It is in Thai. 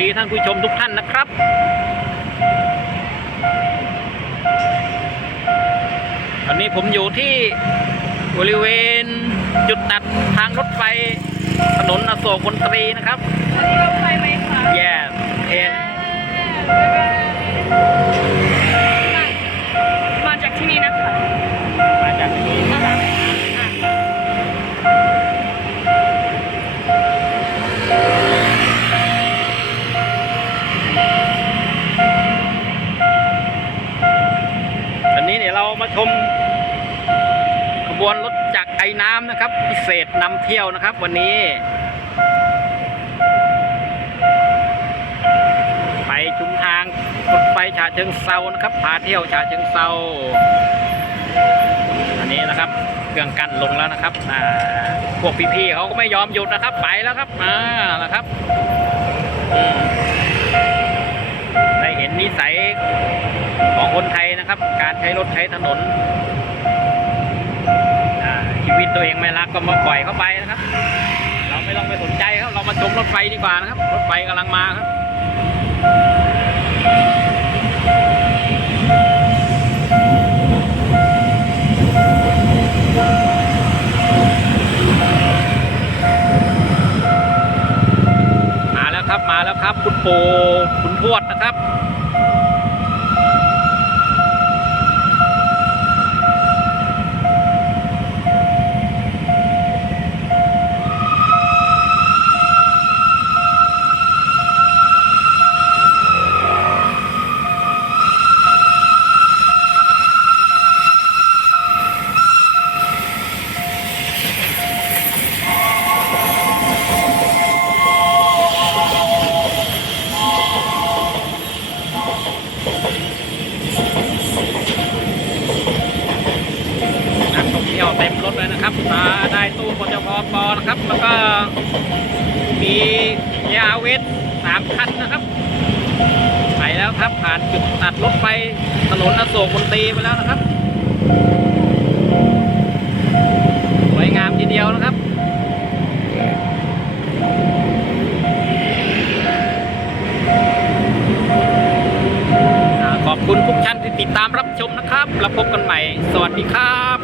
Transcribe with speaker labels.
Speaker 1: ดีท่านผู้ชมทุกท่านนะครับ ตอนนี้ผมอยู่ที่บริเวณจุดตัดทางรถไฟถนนอโศกมนตรีนะครับ
Speaker 2: อันนี้รถไฟไหมคะ
Speaker 1: แย่ ชม ขบวนรถจากรไอ้น้ำนะครับ พิเศษนำเที่ยวนะครับ วันนี้ ไปชุมทางรถไฟฉะเชิงเซานะครับพาเที่ยวฉะเชิงเซาอันนี้นะครับเครื่องกั้นลงแล้วนะครับพวกพี่ๆเขาก็ไม่ยอมหยุดนะครับ ไปแล้วครับอ่านะครับอืมได้เห็นนิสัยของค นะครับ การใช้รถใช้ถนนชีวิตตัวเองไม่รักก็มาปล่อยเข้าไปนะครับ เราไม่ต้องไปสนใจครับ เรามาชมรถไฟดีกว่านะครับ รถไฟกำลังมาครับมาแล้วครับมาแล้วครับ คุณปู่คุณทวดนะครับ นักท่องเที่ยวเต็ม รถเลยนะครับ มาได้ตู้ปจพปนะครับ แล้วก็มียาเวทสามคันนะครับไปแล้วครับผ่านจุดตัดรถไฟถนนอโศกมนตรีไปแล้วนะครับสวยงามทีเดียวนะครับขอบคุณทุกท่านที่ติดตามรับชมนะครับ แล้วพบกันใหม่ สวัสดีครับ